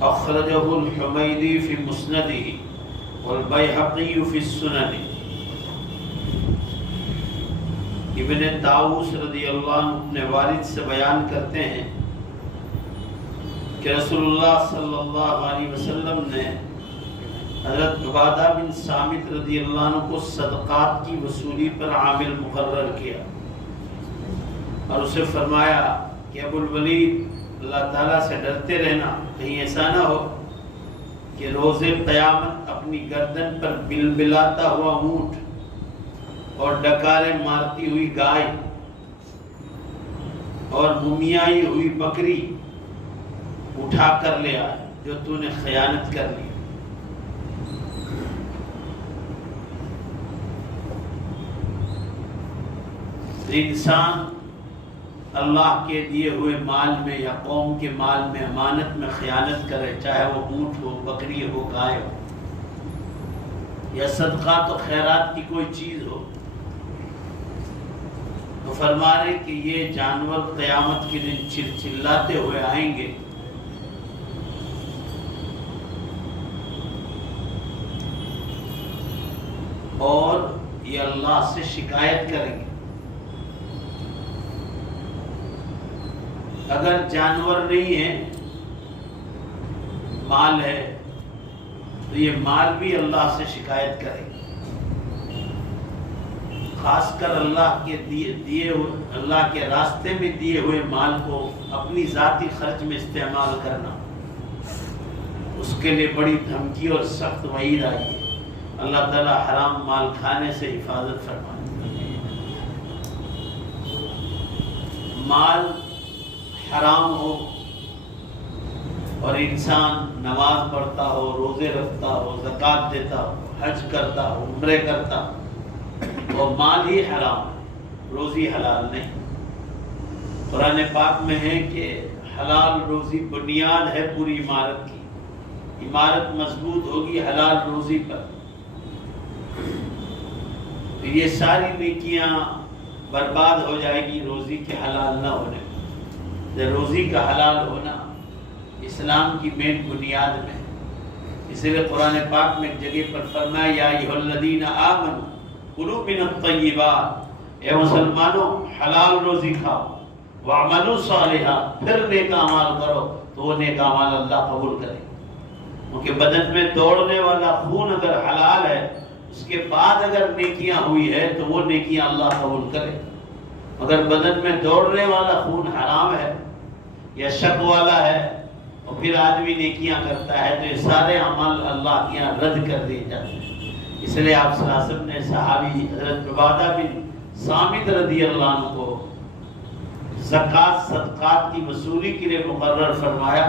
اخرجہ الحمیدی فی مسندہ والبیہقی فی السنن۔ ابن طاووس رضی اللہ عنہ اپنے والد سے بیان کرتے ہیں کہ رسول اللہ صلی اللہ علیہ وسلم نے حضرت عبادہ بن صامت رضی اللہ عنہ کو صدقات کی وصولی پر عامل مقرر کیا اور اسے فرمایا کہ ابو الولید اللہ تعالیٰ سے ڈرتے رہنا، کہیں ایسا نہ ہو کہ روز قیامت اپنی گردن پر بلبلاتا ہوا اونٹ اور ڈکاریں مارتی ہوئی گائے اور مومیائی ہوئی بکری اٹھا کر لے آئے جو تو نے خیانت کر لی۔ انسان اللہ کے دیے ہوئے مال میں یا قوم کے مال میں امانت میں خیانت کرے، چاہے وہ اونٹ ہو، بکری ہو، گائے ہو یا صدقات و خیرات کی کوئی چیز ہو، تو فرما رہے کہ یہ جانور قیامت کے دن چلاتے ہوئے آئیں گے اور یہ اللہ سے شکایت کریں گے۔ اگر جانور نہیں ہے، مال ہے، تو یہ مال بھی اللہ سے شکایت کرے گا۔ خاص کر اللہ کے راستے میں دیے ہوئے مال کو اپنی ذاتی خرچ میں استعمال کرنا، اس کے لیے بڑی دھمکی اور سخت وعید آئی ہے۔ اللہ تعالیٰ حرام مال کھانے سے حفاظت فرمائے۔ مال حرام ہو اور انسان نماز پڑھتا ہو، روزے رکھتا ہو، زکوٰۃ دیتا ہو، حج کرتا ہو، عمرے کرتا ہو، اور مال ہی حرام ہے، روزی حلال نہیں۔ قرآن پاک میں ہے کہ حلال روزی بنیاد ہے پوری عمارت کی، عمارت مضبوط ہوگی حلال روزی پر، تو یہ ساری نیکیاں برباد ہو جائے گی روزی کے حلال نہ ہونے پر۔ روزی کا حلال ہونا اسلام کی مین بنیاد میں، اس لیے قرآن پاک میں ایک جگہ پر فرمایا یا ایھا الذین آمنوا کلوا من الطیبات، اے مسلمانوں حلال روزی کھاؤ، واعملوا صالحا، پھر نیک اعمال کرو تو وہ نیک اعمال اللہ قبول کرے۔ کیونکہ بدن میں دوڑنے والا خون اگر حلال ہے، اس کے بعد اگر نیکیاں ہوئی ہے تو وہ نیکیاں اللہ قبول کرے۔ اگر بدن میں دوڑنے والا خون حرام ہے یا شک والا ہے اور پھر آدمی نیکیاں کرتا ہے تو یہ سارے اعمال اللہ کے یہاں رد کر دیے جاتے ہیں۔ اس لیے آپ صلی اللہ علیہ وسلم نے صحابی حضرت عبادہ بن صامت رضی اللہ عنہ کو زکوٰۃ صدقات کی وصولی کے لیے مقرر فرمایا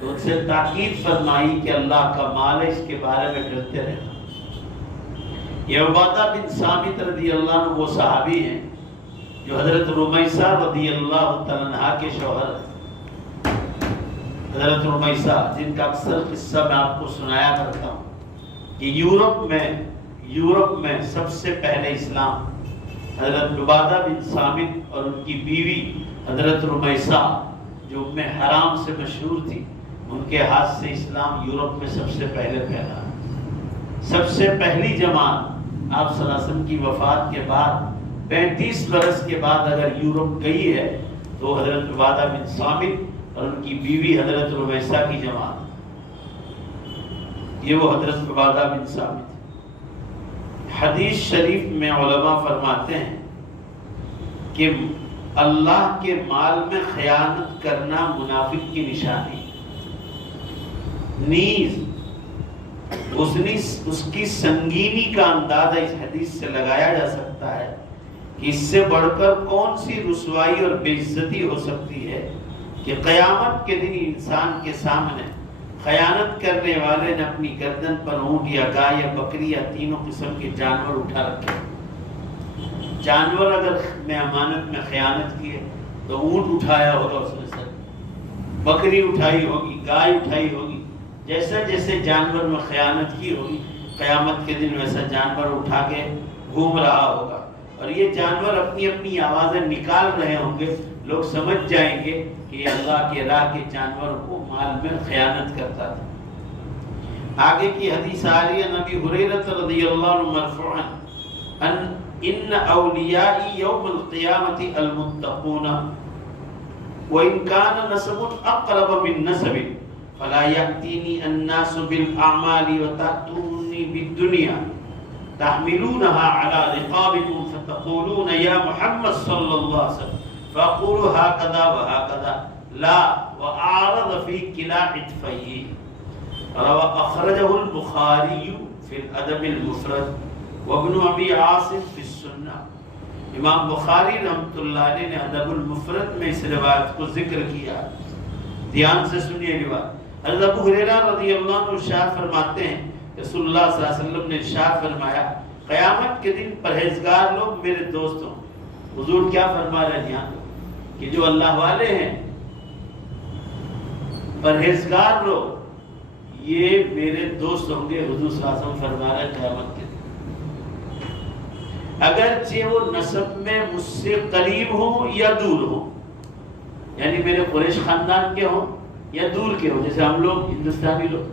تو ان سے تاکید فرمائی کہ اللہ کا مال ہے، اس کے بارے میں ڈرتے رہنا۔ یہ عبادہ بن صامت رضی اللہ عنہ وہ صحابی ہیں جو حضرت رمیثہ رضی اللہ تعالیٰ عنہا کے شوہر ہیں۔ حضرت رمیثہ جن کا اکثر قصہ میں آپ کو سنایا کرتا ہوں کہ یورپ میں سب سے پہلے اسلام حضرت عبادہ بن صامت اور ان کی بیوی حضرت رمیثہ جو ام حرام سے مشہور تھی، ان کے ہاتھ سے اسلام یورپ میں سب سے پہلے پھیلا۔ سب سے پہلی جماعت آپ صلی اللہ علیہ وسلم کی وفات کے بعد 35 برس کے بعد اگر یورپ گئی ہے تو حضرت عبادہ بن صامت اور ان کی بیوی حضرت رمیثہ کی جماعت، یہ وہ حضرت عبادہ بن صامت۔ حدیث شریف میں علماء فرماتے ہیں کہ اللہ کے مال میں خیانت کرنا منافق کی نشانی، نیز اس کی سنگینی کا اندازہ اس حدیث سے لگایا جا سکتا ہے کہ اس سے بڑھ کر کون سی رسوائی اور بے عزتی ہو سکتی ہے کہ قیامت کے دن انسان کے سامنے خیانت کرنے والے نے اپنی گردن پر اونٹ یا گائے یا بکری یا تینوں قسم کے جانور اٹھا رکھے۔ جانور اگر میں امانت میں خیانت کی ہے تو اونٹ اٹھایا ہوگا اس نے، سر بکری اٹھائی ہوگی، گائے اٹھائی ہوگی، جیسے جیسے جانور میں خیانت کی ہوگی قیامت کے دن ویسا جانور اٹھا کے گھوم رہا ہوگا، اور یہ جانور اپنی اپنی آوازیں نکال رہے ہوں گے، لوگ سمجھ جائیں گے کہ یہ اللہ کے راہ کے جانور کو مال میں خیانت کرتا تھا۔ آگے کی حدیث آ رہی ہے نبی ہریرہ رضی اللہ عنہ مرفوعا ان اولیائی یوم القیامت المتقون وإن كان نسب أقرب من نسب فلا يأتيني الناس بالأعمال وتأتوني بالدنيا تحملونها على رقابكم فتقولون يا محمد صلى الله عليه وسلم فأقول هكذا وهكذا لا وأعرض في كلا عطفيه أخرجه البخاري في الأدب المفرد وابن أبي عاصم في السنة۔ امام بخاری رحمۃ اللہ علیہ نے ادب المفرد میں اس روایت کو ذکر کیا، دھیان سے سنیے روایت۔ حضرت ابو ہریرہ رضی اللہ عنہ ارشاد فرماتے ہیں رسول اللہ صلی اللہ علیہ وسلم نے ارشاد فرمایا قیامت کے دن پرہیزگار لوگ میرے دوست ہوں۔ حضور کیا فرما رہے ہیں یہاں کہ جو اللہ والے ہیں پرہیزگار لوگ یہ میرے دوست ہوں گے۔ حضور صلی اللہ علیہ وسلم فرما رہے ہیں قیامت کے دن اگرچہ وہ نسب میں مجھ سے قریب ہوں یا دور ہوں، یعنی میرے قریش خاندان کے ہوں یا دور کے ہوں، جیسے ہم لوگ ہندوستانی لوگ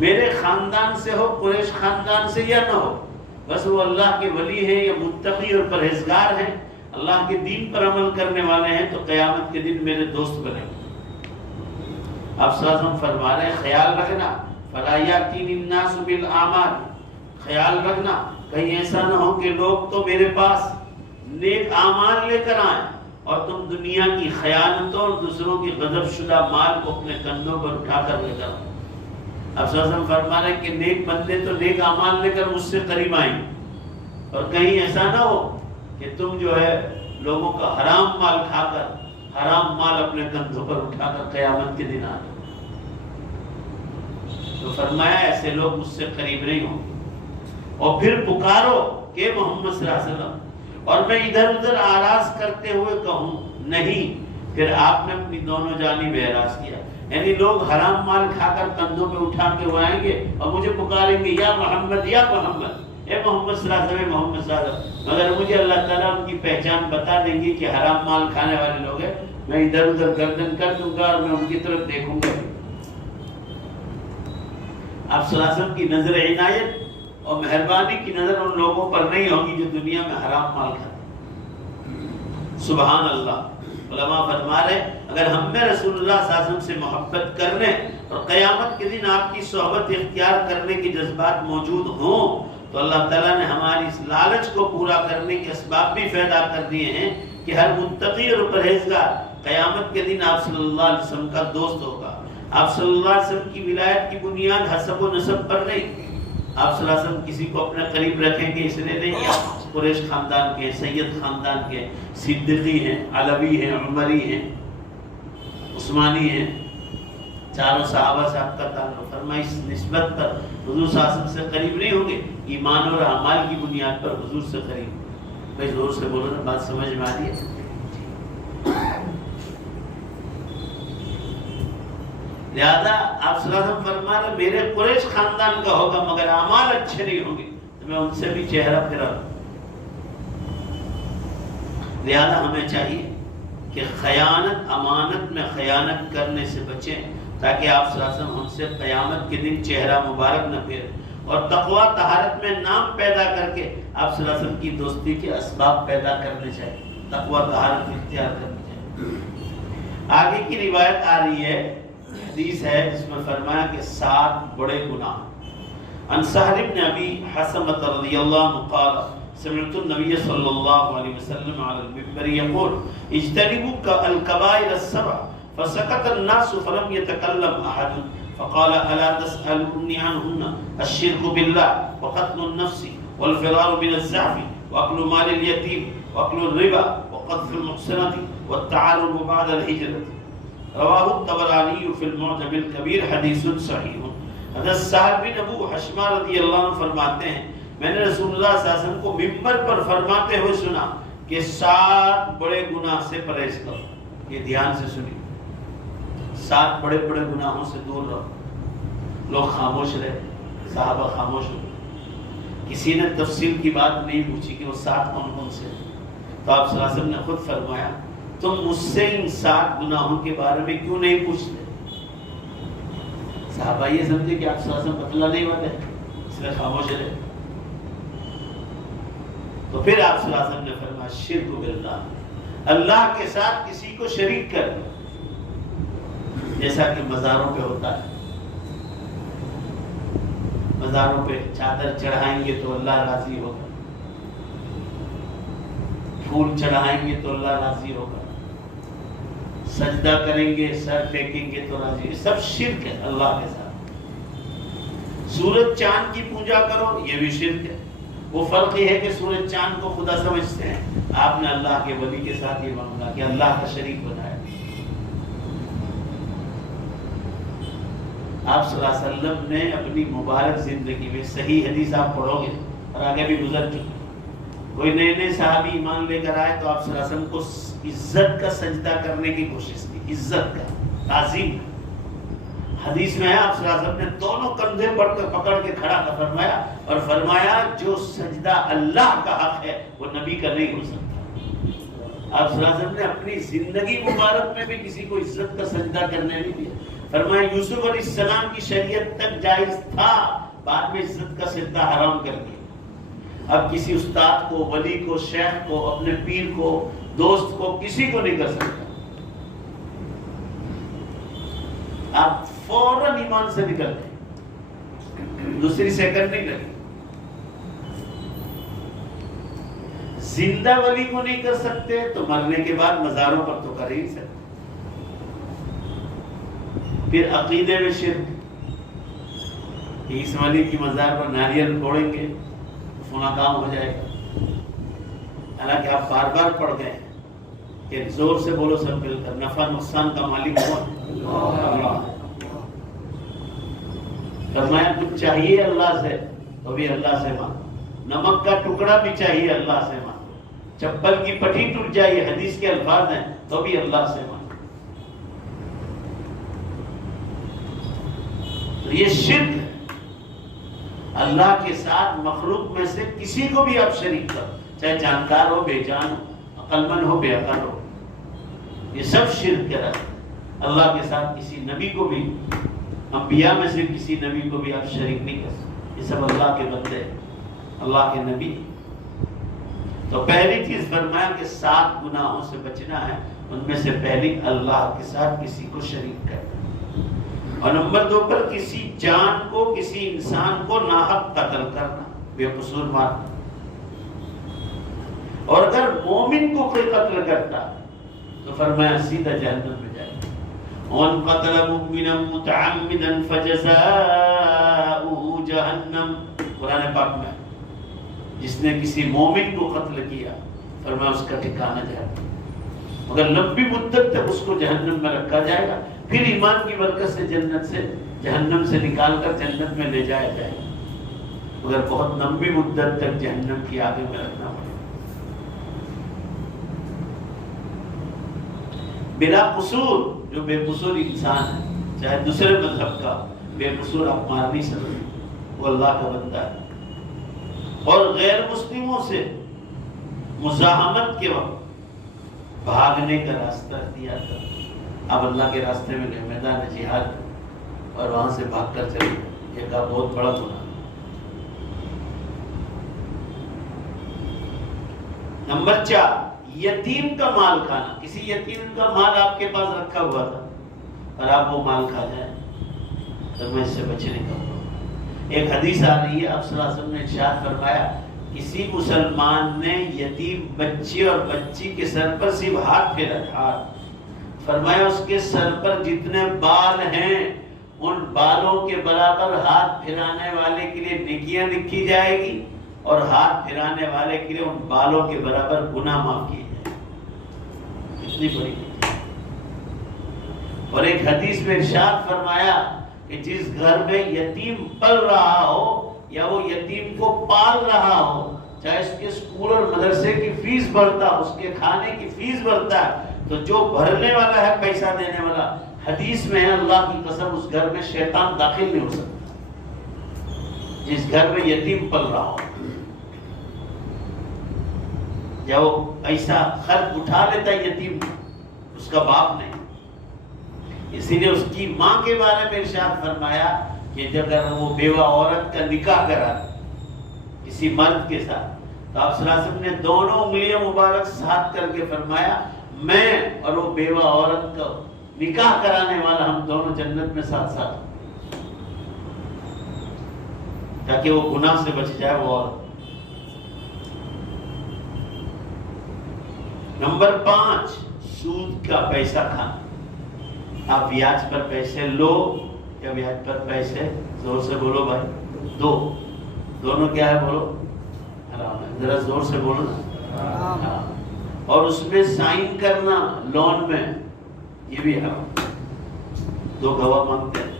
میرے خاندان سے ہو قریش خاندان سے یا نہ ہو، بس وہ اللہ کے ولی ہیں یا متقی اور پرہیزگار ہیں، اللہ کے دین پر عمل کرنے والے ہیں، تو قیامت کے دن میرے دوست بنے۔ اب صلی اللہ علیہ وسلم فرما رہے ہیں خیال رکھنا فَلَا يَأْتِينِ النَّاسُ بِالْأَعْمَالِ، خیال رکھنا کہیں ایسا نہ ہو کہ لوگ تو میرے پاس نیک اعمال لے کر آئیں اور تم دنیا کی خیانتوں اور دوسروں کی غضب شدہ مال کو اپنے کندھوں پر اٹھا کر لے کر آئیں۔ اب صلی اللہ علیہ وسلم فرما رہے ہیں کہ نیک بندے تو نیک اعمال لے کر مجھ سے قریب آئیں، اور کہیں ایسا نہ ہو کہ تم جو ہے لوگوں کا حرام مال کھا کر حرام مال اپنے کندھوں پر اٹھا کر قیامت کے دن آئیں۔ تو فرمایا ایسے لوگ مجھ سے قریب نہیں ہوں گے۔ اور پھر پکارو کہ محمد صلی اللہ علیہ وسلم، اور میں ادھر ادھر آراز کرتے ہوئے کہوں نہیں، پھر آپ نے اپنی دونوں جانب اعراض کیا، یعنی لوگ حرام مال کھا کر کندھوں پہ اٹھا کے وہ آئیں گے اور مجھے پکاریں گے یا محمد یا محمد، اے محمد صلی اللہ علیہ وسلم، محمد صلی اللہ علیہ وسلم، مگر مجھے اللہ تعالیٰ ان کی پہچان بتا دیں گے کہ حرام مال کھانے والے لوگ ہیں، میں ادھر ادھر گردن کر دوں گا اور میں ان کی طرف دیکھوں گا۔ آپ صلی اللہ علیہ وسلم کی نظر عنایت اور مہربانی کی نظر ان لوگوں پر نہیں ہوگی جو دنیا میں حرام مال کھاتے۔ سبحان اللہ۔ علماء فرما رہے اگر ہم میں رسول اللہ صلی اللہ علیہ وسلم سے محبت کرنے اور قیامت کے دن آپ کی صحبت اختیار کرنے کے جذبات موجود ہوں تو اللہ تعالیٰ نے ہماری اس لالچ کو پورا کرنے کے اسباب بھی پیدا کر دیے ہیں کہ ہر متقی اور پرہیزگار قیامت کے دن آپ صلی اللہ علیہ وسلم کا دوست ہوگا۔ آپ صلی اللہ علیہ وسلم کی ولایت کی بنیاد حسب و نسب پر نہیں، آپ صلی اللہ علیہ وسلم کسی کو اپنے قریب رکھیں گے اس لیے نہیں کہ آپ قریش خاندان کے، سید خاندان کے، صدیقی ہیں، علوی ہیں، عمری ہیں، عثمانی ہیں، چاروں صحابہ سے آپ کا تعلق، فرمایا اس نسبت پر حضور صلی اللہ علیہ وسلم سے قریب نہیں ہوں گے، ایمان اور اعمال کی بنیاد پر حضور سے قریب۔ بھائی زور سے بولو نا، بات سمجھ میں آ رہی ہے؟ لہذا آپ صلی اللہ علیہ وسلم فرما رہے میرے قریش خاندان کا ہوگا مگر اعمال اچھے نہیں ہوں گے تو میں ان سے بھی چہرہ پھرا لوں۔ لہذا ہمیں چاہیے کہ خیانت، امانت میں خیانت کرنے سے بچیں تاکہ آپ صلی اللہ علیہ وسلم ہم سے قیامت کے دن چہرہ مبارک نہ پھیرے، اور تقویٰ طہارت میں نام پیدا کر کے آپ صلی اللہ علیہ وسلم کی دوستی کے اسباب پیدا کرنے چاہیے، تقویٰ طہارت اختیار کرنی چاہیے۔ آگے کی روایت آ رہی ہے، حدیث ہے جس میں فرمایا کہ 7 بڑے گناہ۔ عن سہل بن ابی حسمۃ رضی اللہ عنہ قال سمعت النبی صلی اللہ علیہ وسلم علی المنبر یقول اجتنبوا الکبائر السبع فسکت الناس فلم يتکلم احد فقال الا تسألونی عنہن الشرک باللہ وقتل النفس والفرار من الزحف واکل مال الیتیم واکل الربا وقذف المحصنة والتعارض بعد الہجرة۔ رواہ الطبرانی فی المعجم الکبیر، حدیث صحیح۔ حضرت سہل بن ابو حشمہ رضی اللہ عنہ فرماتے ہیں میں نے رسول اللہ صلی اللہ علیہ وسلم کو منبر پر فرماتے ہوئے سنا کہ 7 بڑے گناہ سے پرہیز کرو۔ یہ دھیان سے سنیے، 7 بڑے بڑے گناہوں سے دور رہو۔ لوگ خاموش رہے، صحابہ خاموش ہو گئے۔ کسی نے تفصیل کی بات نہیں پوچھی کہ وہ 7 کون کون سے، تو آپ صلی اللہ علیہ وسلم نے خود فرمایا تم مجھ سے ان 7 گناہوں کے بارے میں کیوں نہیں پوچھتے؟ صحابہ یہ سمجھے کہ آپ صلی اللہ علیہ وسلم بتلانے والے ہیں، اس لیے خاموش رہے۔ تو پھر آپ صلی اللہ علیہ وسلم نے فرمایا شرک باللہ، اللہ کے ساتھ کسی کو شریک کر دو، جیسا کہ مزاروں پہ ہوتا ہے، مزاروں پہ چادر چڑھائیں گے تو اللہ راضی ہوگا، پھول چڑھائیں گے تو اللہ راضی ہوگا، سجدہ کریں گے سر ٹیکیں گے تو راضی، یہ سب شرک ہے اللہ کے ساتھ۔ سورج چاند کی پوجا کرو، یہ بھی شرک ہے۔ وہ فرق یہ ہے کہ سورج چاند کو خدا سمجھتے ہیں، آپ نے اللہ کے ولی کے ساتھ یہ مانگا کہ اللہ کا شریک بنایا۔ آپ صلی اللہ علیہ وسلم نے اپنی مبارک زندگی میں، صحیح حدیث آپ پڑھو گے اور آگے بھی گزر چکے، کوئی نئے نئے صحابی ایمان لے کر آئے تو آپ صلی اللہ علیہ وسلم کو عزت کا سجدہ کرنے کی کوشش کی، عزت کا، تعظیم۔ حدیث میں ہے آپ صلی اللہ علیہ وسلم نے دونوں کندھے پکڑ کے کھڑا فرمایا اور فرمایا جو سجدہ اللہ کا حق ہے وہ نبی کا نہیں ہو سکتا۔ آپ صلی اللہ علیہ وسلم نے اپنی زندگی مبارک میں بھی کسی کو عزت کا سجدہ کرنے نہیں دیا۔ فرمایا یوسف علیہ السلام کی شریعت تک جائز تھا، بعد میں عزت کا سجدہ حرام کر دیا۔ اب کسی استاد کو، ولی کو، شیخ کو، اپنے پیر کو، دوست کو، کسی کو نہیں کر سکتا۔ آپ فوراً ایمان سے نکل گئے، دوسری سیکنڈ نہیں لگی۔ زندہ ولی کو نہیں کر سکتے تو مرنے کے بعد مزاروں پر تو کر ہی نہیں سکتے۔ پھر عقیدے میں شرک، اس ولی کی مزار پر ناریل توڑیں گے فنا کام ہو جائے گا، حالانکہ آپ بار بار پڑھ گئے کہ زور سے بولو سب مل کر، نفع نقصان کا مالک کون؟ اللہ۔ فرمایا کچھ چاہیے اللہ سے تو بھی اللہ سے مانگو، نمک کا ٹکڑا بھی چاہیے اللہ سے مانگو، چپل کی پٹھی ٹوٹ جائے، حدیث کے الفاظ ہیں، تو بھی اللہ سے مانگو۔ تو یہ شرک ہے، اللہ کے ساتھ مخلوق میں سے کسی کو بھی آپ شریک کرو، چاہے جانکار ہو، بے جان ہو، عقل مند ہو، بے عقل ہو، یہ سب شرک کے راستے۔ اللہ کے ساتھ کسی نبی کو بھی، انبیاء میں سے کسی نبی کو بھی آپ شریک نہیں کر سکتے، یہ سب اللہ کے بندے، اللہ کے نبی۔ تو پہلی چیز فرمایا کہ 7 گناہوں سے بچنا ہے، ان میں سے پہلی اللہ کے ساتھ کسی کو شریک کرنا، اور نمبر 2 پر کسی جان کو، کسی انسان کو ناحق قتل کرنا، بے قصور مارنا۔ اور اگر مومن کو کوئی قتل کرتا تو فرمایا سیدھا جہنم میں جائے گا۔ وَمَنْ قَتَلَ مُؤْمِنًا مُتَعَمِّدًا فَجَزَاؤُهُ جَهَنَّمُ، قرآن پاک میں جس نے کسی مومن کو قتل کیا فرمایا اس کا ٹھکانہ جہنم، مگر لمبی مدت تک اس کو جہنم میں رکھا جائے گا، پھر ایمان کی برکت سے جنت سے، جہنم سے نکال کر جنت میں لے جایا جائے گا، مگر بہت لمبی مدت تک جہنم کی آگے میں رکھنا پڑے گا۔ بلا قصور، جو بے قصور انسان ہے، چاہے دوسرے مذہب کا، بے قصور آپ مار نہیں سکتے، وہ اللہ کا بندہ ہے۔ اور غیر مسلموں سے مزاحمت کے وقت بھاگنے کا راستہ اختیار کر، اب اللہ کے راستے میں گئے، میدان جہاد، اور وہاں سے بھاگ کر چلے، یہ کا بہت بڑا گناہ۔ نمبر 4، یتیم کا مال کھانا، کسی یتیم کا مال آپ کے پاس رکھا ہوا تھا اور آپ وہ مال کھا جائیں تو میں اس سے بچنے کا ہوں۔ ایک حدیث آ رہی ہے، آپ صلی اللہ علیہ وسلم نے ارشاد فرمایا کسی مسلمان نے یتیم بچے اور بچی کے سر پر صرف ہاتھ پھیرا تھا، فرمایا اس کے سر پر جتنے بال ہیں ان بالوں کے برابر ہاتھ پھیرانے والے کے لیے نیکیاں لکھی جائے گی، اور ہاتھ پھیرانے والے کے لیے ان بالوں کے برابر گناہ معاف کیے جائیں۔ اتنی بڑی نیکی۔ اور ایک حدیث میں ارشاد فرمایا کہ جس گھر میں یتیم پل رہا ہو یا وہ یتیم کو پال رہا ہو، چاہے اس کے اسکول اور مدرسے کی فیس بھرتا، اس کے کھانے کی فیس بھرتا ہے، تو جو بھرنے والا ہے، پیسہ دینے والا، حدیث میں ہے اللہ کی قسم اس گھر میں شیطان داخل نہیں ہو سکتا، جس گھر میں یتیم پل رہا ہو۔ جب وہ ایسا خرچ اٹھا لیتا ہے یتیم اس کا باپ نہیں. اسی لیے اس کی ماں کے بارے میں ارشاد فرمایا کہ جب اگر وہ بیوہ عورت کا نکاح کرا کسی مرد کے ساتھ تو آپ صلی اللہ علیہ وسلم نے دونوں انگلیاں مبارک ساتھ کر کے فرمایا میں اور وہ بیوہ عورت کا نکاح کرانے والا ہم دونوں جنت میں ساتھ ساتھ تاکہ وہ گناہ سے بچ جائے وہ عورت. نمبر 5 سود کا پیسہ کھانا. آپ بیاج پر پیسے لو یا بیاج پر پیسے زور سے بولو بھائی دونوں کیا ہے بولو حرام ہے. ذرا زور سے بولو نا. اور اس میں سائن کرنا لون میں یہ بھی حرام. 2 گواہ مانگتے ہیں.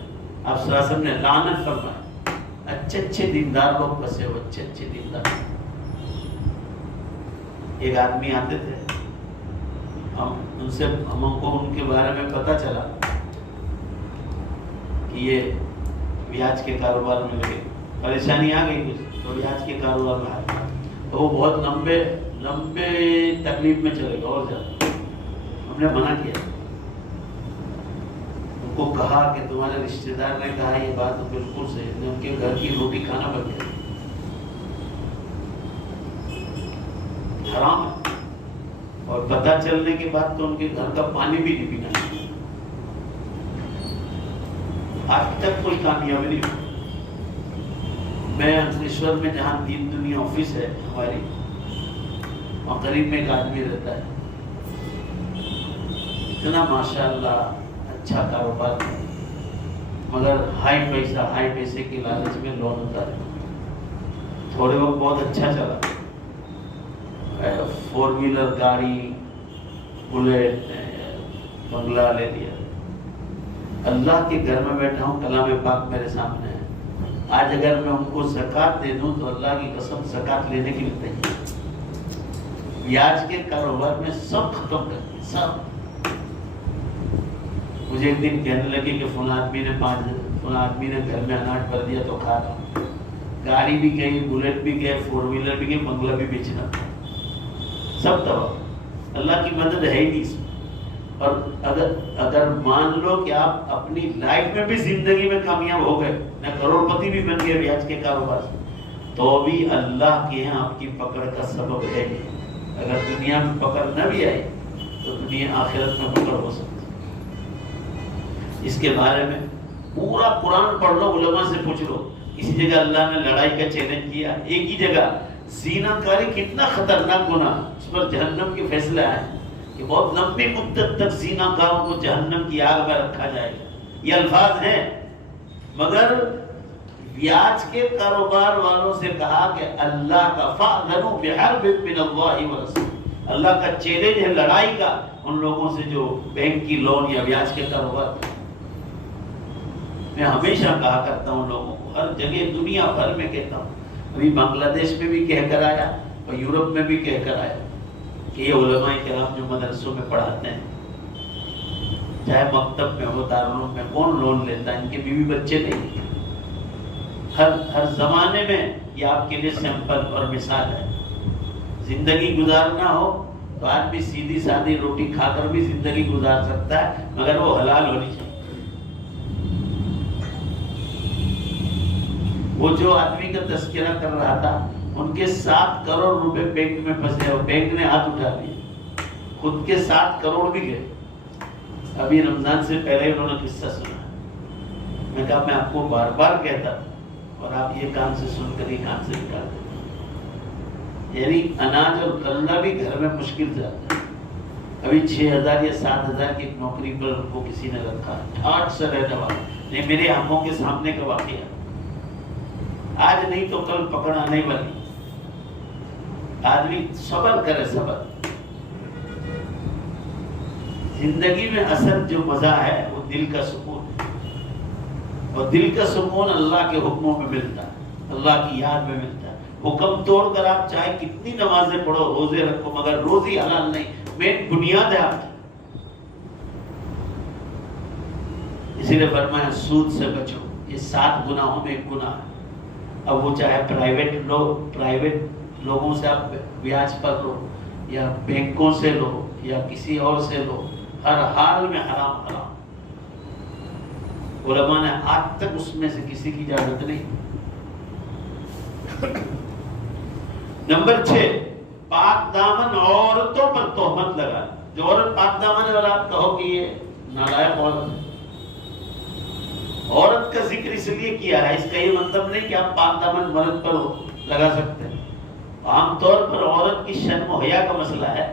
آپ صلی اللہ علیہ وسلم نے لعنت فرمایا. اچھے دیندار لوگ بسے ہو اچھے دیندار. ایک آدمی آتے تھے ہم کو ان کے بارے میں پتا چلا کہ یہ بیاج کے کاروبار میں لگے. پریشانی آ گئی کچھ تو بیاج کے کاروبار میں آ گیا تو وہ بہت لمبے تکلیف میں چلے گا. اور زیادہ ہم نے منع کیا. ان کو کہا کہ تمہارے رشتہ دار نے کہا یہ بات تو بالکل صحیح ہے. ان کے گھر کی روٹی کھانا بن گیا. حرام ہے. اور پتہ چلنے کے بعد تو ان کے گھر کا پانی بھی نہیں پینا. آج تک کوئی کامیابی نہیں ہوئی. میں انکلیشور میں جہاں دین دنیا آفس ہے ہماری وہاں قریب میں ایک آدمی رہتا ہے. اتنا ماشاءاللہ اچھا کاروبار ہے مگر ہائی پیسے کے لالچ میں لون ہوتا ہے. تھوڑے وقت بہت اچھا چلا. 4 ویلر گاڑی بلیٹ بنگلہ لے لیا. اللہ کے گھر میں بیٹھا ہوں کلام پاک میرے سامنے ہے. آج اگر میں ان کو زکوٰۃ دے دوں تو اللہ کی قسم زکوٰۃ لینے کے لیے تیار. بیاج کے کاروبار میں سب ختم کر دیا سب. مجھے ایک دن کہنے لگے کہ فلاں آدمی نے گھر میں اناج بھر دیا تو کھا لو. گاڑی بھی گئی بلیٹ بھی گئے 4 ویلر بھی گئے بنگلہ بھی بیچنا سب تباہ. اللہ کی مدد ہے ہی نہیں اس میں. اور اگر مان لو کہ آپ اپنی لائف میں بھی زندگی میں کامیاب ہو گئے نہ کروڑ پتی بھی بن گئے بیاج کے کاروبار سے تو بھی اللہ کے یہاں آپ کی پکڑ کا سبب ہے. اگر دنیا میں پکڑ نہ بھی آئی تو دنیا آخرت میں پکڑ ہو سکتی. اس کے بارے میں پورا قرآن پڑھ لو علماء سے پوچھ لو. کسی جگہ اللہ نے لڑائی کا چیلنج کیا. ایک ہی جگہ زنا کاری کتنا خطرناک گناہ اس پر جہنم کے فیصلے آئے کہ بہت لمبی مدت تک زنا کاروں کو جہنم کی آگ میں رکھا جائے گا. یہ الفاظ ہیں. مگر بیاج کے کاروبار والوں سے کہا کہ اللہ کا فَأْذَنُوا بِحَرْبٍ مِّنَ اللَّهِ وَرَسُولِهِ. اللہ کا چیلنج ہے لڑائی کا ان لوگوں سے جو بینک کی لون یا بیاج کے کاروبار. میں ہمیشہ کہا کرتا ہوں لوگوں کو ہر جگہ دنیا بھر میں کہتا ہوں. ابھی بنگلہ دیش میں بھی کہہ کر آیا اور یورپ میں بھی کہہ کر آیا کہ یہ علماء کرام جو مدرسوں میں پڑھاتے ہیں چاہے مکتب میں ہو دارالعلوم میں کون لون لیتا ہے. ان کے بیوی بچے نہیں. ہر زمانے میں یہ آپ کے لیے سیمپل اور مثال ہے. زندگی گزارنا ہو تو آدمی سیدھی سادی روٹی کھا کر بھی زندگی گزار سکتا ہے مگر وہ حلال ہونی چاہیے. وہ جو آدمی کا تذکرہ کر رہا تھا ان کے 7 کروڑ روپے بینک میں پھنسے اور بینک نے ہاتھ اٹھا دیے. خود کے 7 کروڑ بھی گئے. ابھی رمضان سے پہلے انہوں نے قصہ سنا. میں کہا میں آپ کو بار بار کہتا اور آپ یہ کام سے سن کر یہ کام سے نکال دیں. یعنی اناج اور غلہ بھی گھر میں مشکل سے آتا ہے. ابھی 6,000 یا 7,000 کی نوکری پر ان کو کسی نے رکھا. ٹھاٹ سے رہنے والا. یہ میرے آنکھوں کے سامنے کا واقعہ. آج نہیں تو کل پکڑ آنے والی. آدمی صبر کرے. صبر. زندگی میں اصل جو مزہ ہے وہ دل کا سکون ہے. اور دل کا سکون اللہ کے حکموں میں ملتا ہے. اللہ کی یاد میں ملتا ہے. حکم توڑ کر آپ چاہے کتنی نمازیں پڑھو روزے رکھو مگر روزی حلال نہیں. مین بنیاد ہے آپ کی. اسی لیے فرمایا سود سے بچو. یہ 7 گناہوں میں ایک گناہ ہے. اب وہ چاہے پرائیویٹ لوگوں سے آپ بیاج پر لو یا بینکوں سے لو یا کسی اور سے لو، ہر حال میں حرام حرام۔ علماء نے آج تک اس میں سے کسی کی اجازت نہیں۔ نمبر 6، پاک دامن عورتوں پر تہمت لگا۔ جو عورت پاک دامن ہے اور آپ کہو کہ یہ نالائق عورت ہے۔ عورت کا ذکر اس لیے کیا ہے، اس کا یہ مطلب نہیں کہ آپ پاک دامن مرد پر لگا سکتے ہیں۔ عام طور پر عورت کی شرم و حیا کا مسئلہ ہے،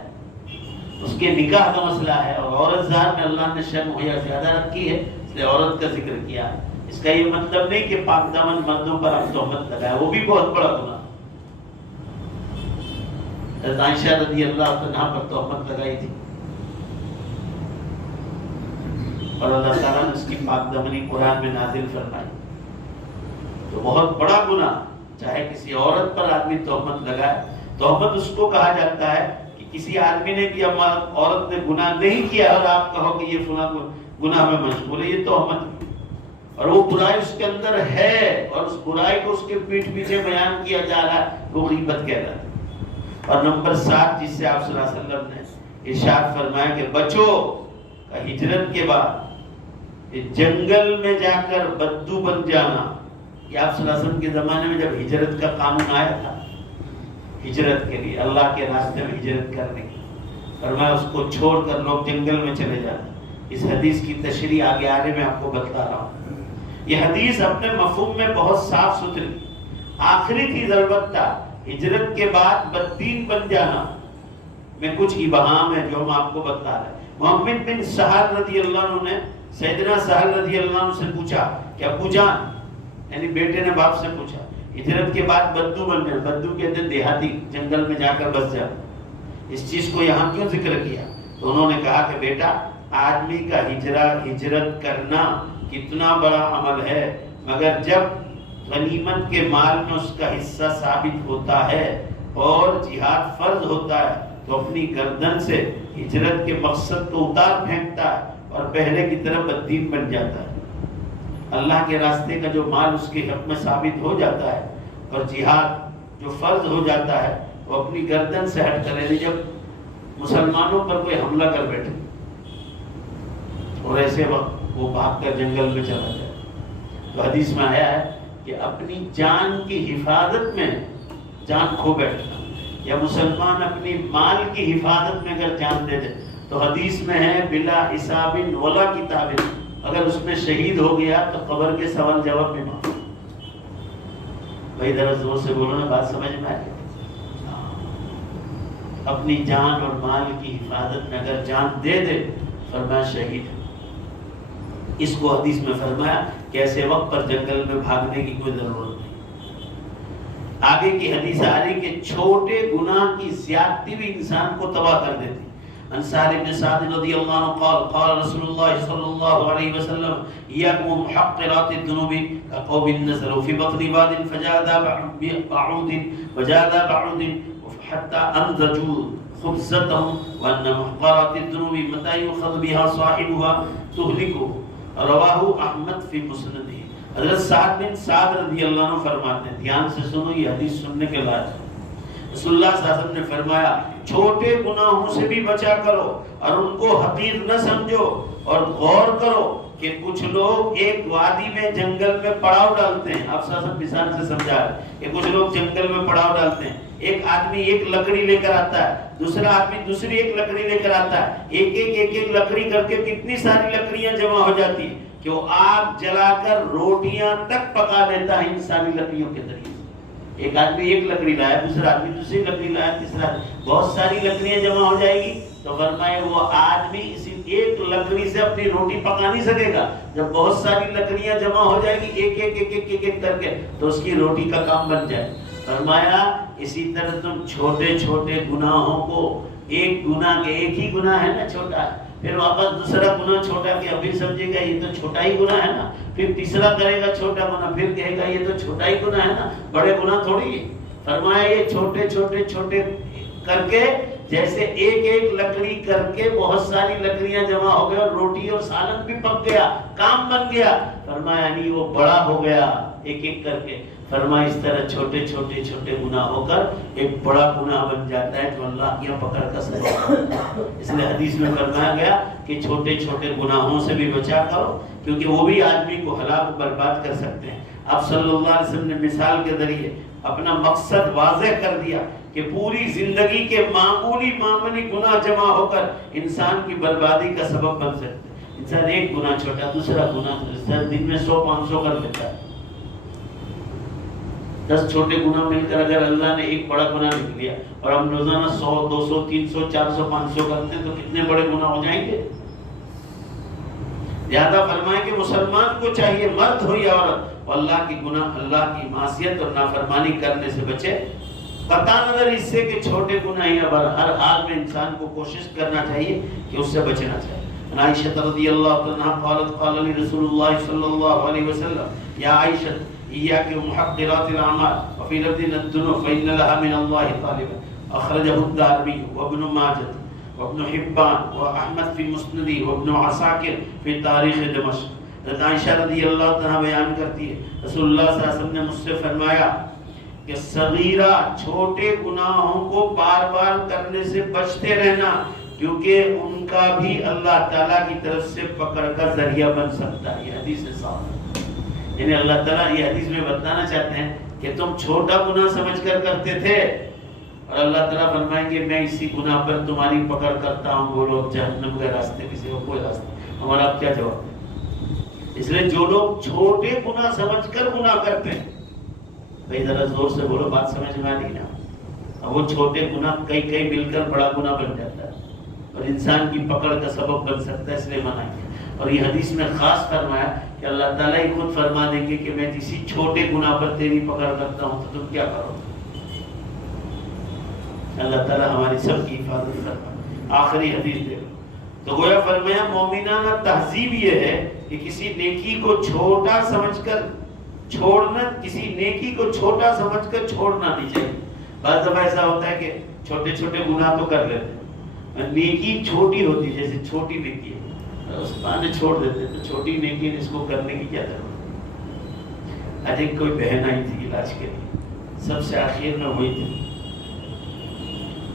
اس کے نکاح کا مسئلہ ہے، اور عورت ذات میں اللہ نے شرم و حیا زیادہ رکھی ہے، اس لیے عورت کا ذکر کیا ہے۔ اس کا یہ مطلب نہیں کہ پاک دامن مردوں پر آپ تہمت لگائے، وہ بھی بہت بڑا گناہ۔ حضرت عائشہ رضی اللہ عنہا پر تہمت لگائی تھی اور اللہ تعالیٰ نے اس کی پاک دامنی قرآن میں نازل فرمائی۔ تو بہت بڑا گناہ، چاہے کسی عورت پر آدمی تہمت لگائے۔ تہمت اس کو کہا جاتا ہے کہ کسی آدمی نے کیا، عورت نے گناہ نہیں کیا اور آپ کہو کہ یہ فلاں گناہ میں مشغول ہے، یہ تہمت، اور وہ برائی اس کے اندر ہے اور اس برائی کو اس کے پیٹھ پیچھے بیان کیا جا رہا ہے، وہ غیبت کہلاتا ہے۔ اور نمبر 7 جس سے آپ صلی اللہ علیہ وسلم نے ارشاد فرمایا کہ بچو، ہجرت کے بعد جنگل میں جا کر بدو بن جانا۔ یہ آپ صلی اللہ علیہ وسلم کے زمانے میں جب ہجرت کا قانون آیا تھا، ہجرت کے لیے اللہ کے راستے میں ہجرت کرنے کی، فرمایا اس کو چھوڑ کر لوگ جنگل میں چلے جاتے۔ اس حدیث کی تشریح آگے میں آپ کو بتا رہا ہوں۔ یہ حدیث اپنے مفہوم میں بہت صاف ستھری، آخری چیز البتہ ہجرت کے بعد بددین بن جانا میں کچھ ابہام ہے جو ہم آپ کو بتا رہے ہیں۔ محمد بن سہل رضی اللہ عنہ نے سیدنا سہل رضی اللہ عنہ سے پوچھا کہ ابو جان، یعنی بیٹے نے باپ سے پوچھا، ہجرت کے بعد بدو بن جانا، بدو کہتے ہیں دیہاتی، جنگل میں جا کر بس جانا، اس چیز کو یہاں کیوں ذکر کیا؟ تو انہوں نے کہا کہ بیٹا، آدمی کا ہجرت کرنا کتنا بڑا عمل ہے، مگر جب غنیمت کے مال میں اس کا حصہ ثابت ہوتا ہے اور جہاد فرض ہوتا ہے تو اپنی گردن سے ہجرت کے مقصد کو اتار پھینکتا ہے اور پہلے کی طرف بددین بن جاتا ہے۔ اللہ کے راستے کا جو مال اس کے حق میں ثابت ہو جاتا ہے اور جہاد جو فرض ہو جاتا ہے وہ اپنی گردن سے ہٹ کر، یعنی جب مسلمانوں پر کوئی حملہ کر بیٹھے اور ایسے وقت وہ بھاگ کر جنگل میں چلا جائے، تو حدیث میں آیا ہے کہ اپنی جان کی حفاظت میں جان کھو بیٹھنا، یا مسلمان اپنی مال کی حفاظت میں اگر جان دے دے تو حدیث میں ہے بلا حساب ولا کتاب، اگر اس میں شہید ہو گیا تو قبر کے سوال جواب میں معاف۔ بھائی ذرا زور سے بولو نا، بات سمجھ میں آئے؟ اپنی جان اور مال کی حفاظت میں اگر جان دے دے، فرمایا شہید۔ اس کو حدیث میں فرمایا کہ ایسے وقت پر جنگل میں بھاگنے کی کوئی ضرورت نہیں۔ آگے کی حدیث آ رہی کہ چھوٹے گناہ کی زیادتی بھی انسان کو تباہ کر دیتی۔ عن سہل بن سعد رضی اللہ عنہ قال قال رسول اللہ صلی اللہ علیہ وسلم ایاکم محقرات الذنوب كقوم نزلوا في بطن واد فجاد بعود وجاد بعود حتى انضجوا خبزتهم وان محقرات الذنوب متى يؤخذ بها صاحبها تهلكه رواہ احمد فی مسندہ۔ حضرت سعد بن سعد رضی اللہ عنہ فرماتے ہیں، دھیان سے سنو، یہ حدیث سننے کے لائق ہے۔ رسول اللہ صلی اللہ علیہ وسلم نے فرمایا چھوٹے گناہوں سے بھی بچا کرو اور ان کو حقیر نہ سمجھو، اور غور کرو کہ کچھ لوگ ایک وادی میں جنگل میں پڑاؤ ڈالتے ہیں۔ آپ صلی اللہ علیہ وسلم مثال سے سمجھا ہے کہ کچھ لوگ جنگل میں پڑاؤ ڈالتے ہیں، ایک آدمی ایک لکڑی لے کر آتا ہے، دوسرا آدمی دوسری ایک لکڑی لے کر آتا ہے، ایک لکڑی کر کے کتنی ساری لکڑیاں جمع ہو جاتی ہیں کہ وہ آگ جلا کر روٹیاں تک پکا لیتا ہے ان ساری لکڑیوں کے ذریعے۔ ایک آدمی ایک لکڑی لایا، دوسرا آدمی دوسری لکڑی لایا، تیسرا بہت ساری لکڑیاں جمع ہو جائے گی تو فرمائے وہ آدمی اسی ایک لکڑی سے اپنی روٹی پکا نہیں سکے گا۔ جب بہت ساری لکڑیاں جمع ہو جائے گی ایک کر کے تو اس کی روٹی کا کام بن جائے۔ فرمایا اسی طرح تم چھوٹے چھوٹے گناہوں کو، ایک گناہ کے ایک ہی گناہ ہے نا چھوٹا، پھر واپس دوسرا گناہ چھوٹا کیا، پھر سمجھے گا یہ تو چھوٹا ہی گناہ ہے نا، پھر تیسرا کرے گا چھوٹا گناہ، پھر کہے گا یہ تو چھوٹا ہی گناہ ہے نا، بڑے گناہ تھوڑی ہے۔ فرمایا یہ چھوٹے چھوٹے چھوٹے کر کے جیسے ایک ایک لکڑی کر کے بہت ساری لکڑیاں جمع ہو گئے اور روٹی اور سالن بھی پک گیا، کام بن گیا. فرمایا یعنی وہ بڑا ہو گیا ایک ایک کر کے. فرمایا اس طرح چھوٹے چھوٹے چھوٹے گناہ ہو کر ایک بڑا گناہ بن جاتا ہے جو اللہ کی پکڑ کا سزا ہے. اس لیے حدیث میں فرمایا گیا کہ چھوٹے چھوٹے گناہوں سے بھی بچا کرو، کیونکہ وہ بھی آدمی کو ہلاک برباد کر سکتے ہیں. آپ صلی اللہ علیہ وسلم نے مثال کے ذریعے اپنا مقصد واضح کر دیا کہ پوری زندگی کے معمولی گناہ جمع ہو کر انسان کی بربادی کا سبب بن سکتے ہیں. انسان ایک گناہ چھوٹا، دوسرا گناہ، دن میں 100-500 کر دیتا ہے. 10 چھوٹے گناہ مل کر اگر اللہ نے ایک بڑا گناہ لکھ لیا اور ہم روزانہ 100 200 300 400 500 کرتے ہیں تو کتنے بڑے گناہ ہو جائیں گے. لہذا فرمائے کہ مسلمان کو چاہیے، مرد ہو یا عورت، اللہ کی گناہ، اللہ کی معصیت اور نافرمانی کرنے سے بچے. قطع نظر اس سے کہ چھوٹے گناہ ہیں، پر ہر حال میں انسان کو کوشش کرنا چاہیے کہ اس سے بچنا چاہیے. عائشہ رضی اللہ عنہا قالت قال لي رسول الله صلی اللہ علیہ وسلم یا عائشہ ایاک ومحقرات الاعمال وفي لفظ الذنوب فإن لها من الله طالبا. اخرجه الدارمي وابن ماجه وابن حبان واحمد في مسنده وابن عساکر في تاریخ دمشق. عائشہ رضی اللہ عنہ بیان کرتی ہے رسول اللہ صلی اللہ علیہ وسلم نے مجھ سے فرمایا کہ صغیرہ چھوٹے گناہوں کو بار بار کرنے سے بچتے رہنا، کیونکہ ان کا بھی اللہ تعالیٰ کی طرف سے پکڑ کا ذریعہ بن سکتا ہے. یہ حدیث ہے صاحب، یعنی اللہ تعالیٰ یہ حدیث میں بتانا چاہتے ہیں کہ تم چھوٹا گناہ سمجھ کر کرتے تھے اور اللہ تعالیٰ فرمائیں گے میں اسی گناہ پر تمہاری پکڑ کرتا ہوں. بولو اب جہنم کے راستے کسی کو کوئی راستہ، ہمارا اب کیا جواب؟ اس لیے جو لوگ چھوٹے گناہ سمجھ کر گناہ کرتے ہیں، بھائی ذرا زور سے بولو، بات سمجھ میں آ رہی نا؟ اب وہ چھوٹے گناہ کئی مل کر بڑا گناہ بن جاتا ہے اور انسان کی پکڑ کا سبب بن سکتا ہے، اس لیے منع کیا. اور یہ حدیث میں خاص فرمایا کہ اللہ تعالیٰ ہی خود فرما دیں گے کہ میں کسی چھوٹے گناہ پر تیری پکڑ کرتا ہوں تو تم کیا کرو. اللہ تعالیٰ ہماری سب کی حفاظت فرمائے. آخری حدیث دیکھو تو گویا فرمایا مومنانہ تہذیب یہ ہے کہ کسی نیکی کو چھوٹا سمجھ کر چھوڑنا، کسی نیکی کو چھوٹا سمجھ کر چھوڑنا نہیں چاہیے. بعض دفعہ ایسا ہوتا ہے کہ چھوٹے چھوٹے گناہ تو کر لیتے ہیں، نیکی چھوٹی ہوتی ہے، جیسے چھوٹی نیکی ہے اس بہانے چھوڑ دیتے ہیں، تو چھوٹی نیکی اس کو کرنے کی کیا ضرورت. آج ایک کوئی بہن آئی تھی علاج کے لیے، سب سے آخر میں ہوئی تھی،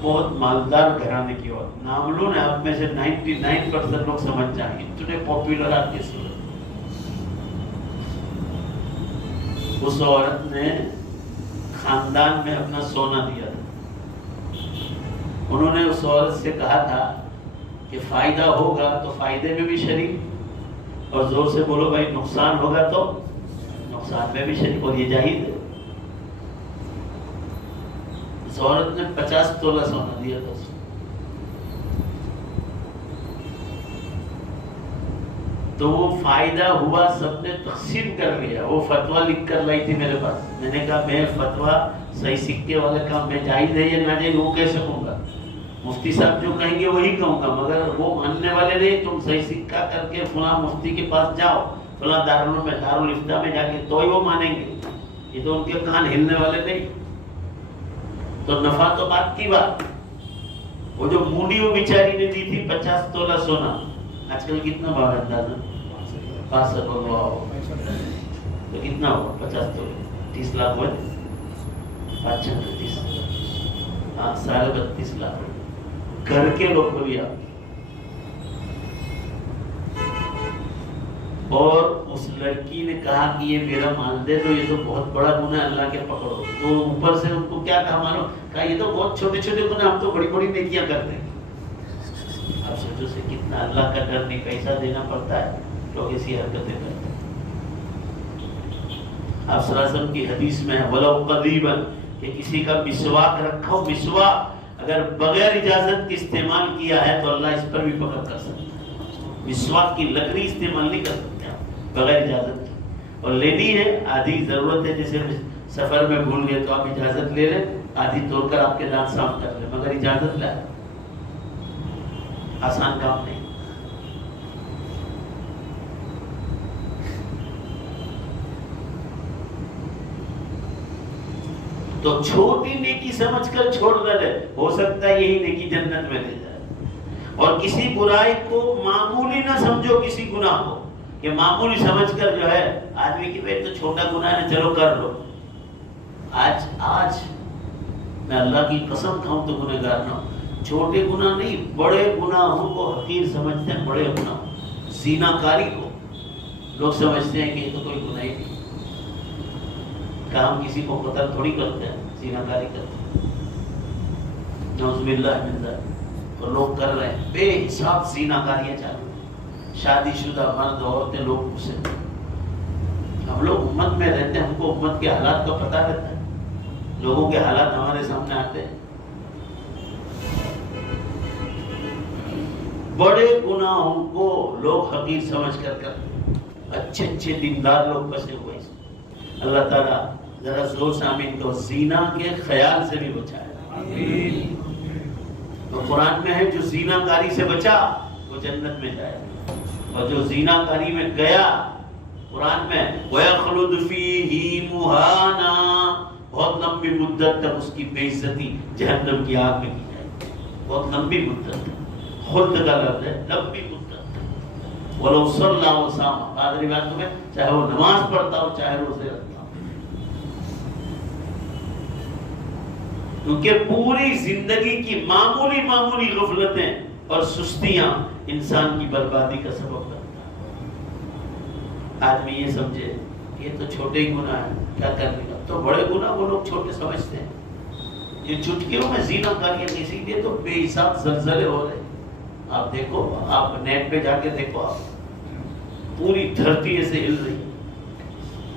بہت مالدار گھرانے کی عورت، ناملون ہے، آپ میں سے 99% لوگ سمجھ جائیں گے، اتنے پاپولر آپ کے ساتھ. اس عورت نے خاندان میں اپنا سونا دیا تھا. انہوں نے اس عورت سے کہا تھا کہ فائدہ ہوگا تو فائدے میں بھی شریک، اور زور سے بولو بھائی نقصان ہوگا تو نقصان میں بھی شریک، اور یہ جائز ہے. اس عورت نے 50 تولہ سونا دیا تھا. تو وہ فائدہ ہوا، سب نے تقسیم کر لیا. وہ فتویٰ لکھ کر لائی تھی میرے پاس. میں نے کہا میں فتویٰ صحیح سکے والے کام میں جائز ہے یا ناجائز وہ کیسے کہوں گا؟ مفتی صاحب جو کہیں گے وہی کہوں گا، مگر وہ ماننے والے نہیں. تم صحیح سکہ کر کے فلاں مفتی کے پاس جاؤ، فلاں دارالفتہ میں جا کے تو ہی وہ مانیں گے. یہ تو ان کے کان ہلنے والے نہیں. تو نفع تو بات کی بات. وہ جو مونڈی وہ بیچاری نے دی تھی 50 تولہ سونا، آج کل کتنا بھاؤ ہے اندازہ؟ 65 تو کتنا ہوا 50 تولے 30 لاکھ ہوئے. 5 30 ہاں 32.5 لاکھ گھر کے لوگ کو لیا. اور اس لڑکی نے کہا کہ یہ میرا مال دے دو، یہ تو بہت بڑا گناہ ہے، اللہ کے پکڑو. تو اوپر سے ان کو کیا کہا مانو، کہا یہ تو بہت چھوٹے چھوٹے گناہ، ہم تو بڑی بڑی نیکیاں کرتے ہیں. اب سوچو سے کتنا اللہ کا ڈر نہیں، پیسہ دینا پڑتا ہے، لوگ ایسی حرکتیں کرتے ہیں. آپ صلی اللہ علیہ وسلم کی حدیث میں ہے وَلَوْ قَرِيبًا، کہ کسی کا مسواک رکھو، مسواک اگر بغیر اجازت کے استعمال کیا ہے تو اللہ اس پر بھی پکڑ کر سکتا ہے. مسواک کی لکڑی استعمال نہیں کر سکتے بغیر اجازت کی، اور لینی ہے آدھی ضرورت ہے، جیسے سفر میں بھول گئے تو آپ اجازت لے لیں، آدھی توڑ کر آپ کے دانت صاف کر لیں، مگر اجازت لائے. آسان کام نہیں. تو چھوٹی نیکی سمجھ کر چھوڑ نہ دے، ہو سکتا ہے یہی نیکی جنت میں لے جائے۔ اور کسی برائی کو معمولی نہ سمجھو، کسی گناہ کو کہ معمولی سمجھ کر جو ہے آدمی کی بھائی تو چھوٹا گناہ ہے چلو کر لو۔ آج میں اللہ کی قسم کھاؤں تو گنہگار نہ ہوں، چھوٹے گناہ نہیں بڑے گناہوں کو حقیر سمجھتے ہیں۔ بڑے گناہ، زنا کاری کو لوگ سمجھتے ہیں کہ یہ تو کوئی گناہ ہی نہیں، کام کسی کو قتل تھوڑی کرتے ہیں، زنا کاری کرتے ہیں، نعوذ باللہ من ذلک۔ اور لوگ کر رہے ہیں بے حساب زنا کاریاں چالو، شادی شدہ مرد عورتیں لوگ اسے۔ ہم لوگ امت میں رہتے ہیں، ہم کو امت کے حالات کا پتہ رہتا ہے، لوگوں کے حالات ہمارے سامنے آتے ہیں۔ بڑے گناہوں کو لوگ حقیر سمجھ کر اچھے اچھے دیندار لوگ پھنسے ہوئے۔ اللہ تعالیٰ ذرا زور سے آمین کو زنا کے خیال سے بھی بچائے۔ تو قرآن میں ہے جو زنا کاری سے بچا وہ جنت میں جائے، اور جو زنا کاری میں گیا قرآن میں وَيَخْلُدُ فِيهِ مُهَانًا، بہت لمبی مدت تک اس کی بے عزتی جہنم کی آگ میں کی جائے گی، بہت لمبی مدت تک، خلد کا لفظ ہے، لمبی مدت تک۔ وَلَوْ صَلَّى وَصَامَ، بعض روایتوں میں چاہے وہ نماز پڑھتا ہو چاہے روزے رکھتا ہو، کیونکہ پوری زندگی کی معمولی غفلتیں اور سستیاں انسان کی بربادی کا سبب بنتا ہے۔ آدمی یہ سمجھے کہ یہ تو چھوٹے ہی گناہ ہیں، کیا کرنے کا، تو بڑے گناہ وہ لوگ چھوٹے سمجھتے ہیں۔ یہ چٹکیوں میں زنا کاریاں، اسی لیے تو بے حساب زلزلے ہو رہے۔ آپ دیکھو، آپ نیٹ پہ جا کے دیکھو، آپ پوری دھرتی ایسے ہل رہی،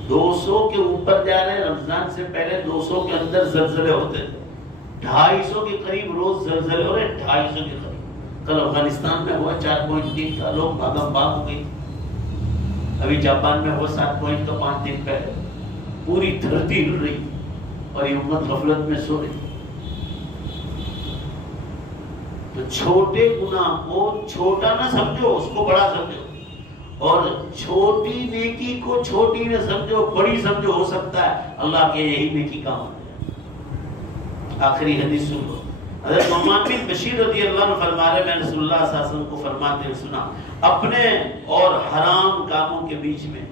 200 کے اوپر جا رہے ہیں۔ رمضان سے پہلے 200 کے اندر زلزلے ہوتے تھے، 250 کے قریب روز زلزلے ہو رہے، 250 کے قریب۔ کل افغانستان میں ہوا 4.3 کا، لوگ بھاگم بھاگ ہو گئی۔ ابھی جاپان میں ہوا 7 پوائنٹ کا 5 دن پہلے۔ پوری دھرتی ہل رہی اور یہ امت غفلت میں سو رہی۔ تو چھوٹے گناہ کو چھوٹا نہ سمجھو، اس کو بڑا سمجھو، اور چھوٹی نیکی کو چھوٹی نہ سمجھو، بڑی سمجھو۔ ہو سکتا ہے اللہ کے یہی نیکی کام ہو جائے۔ آخری حدیث سن لو، حضرت نعمان بن بشیر رضی اللہ عنہ فرما رہے، میں رسول اللہ صلی اللہ علیہ وسلم کو فرماتے ہوئے سنا، اپنے اور حرام کاموں کے بیچ میں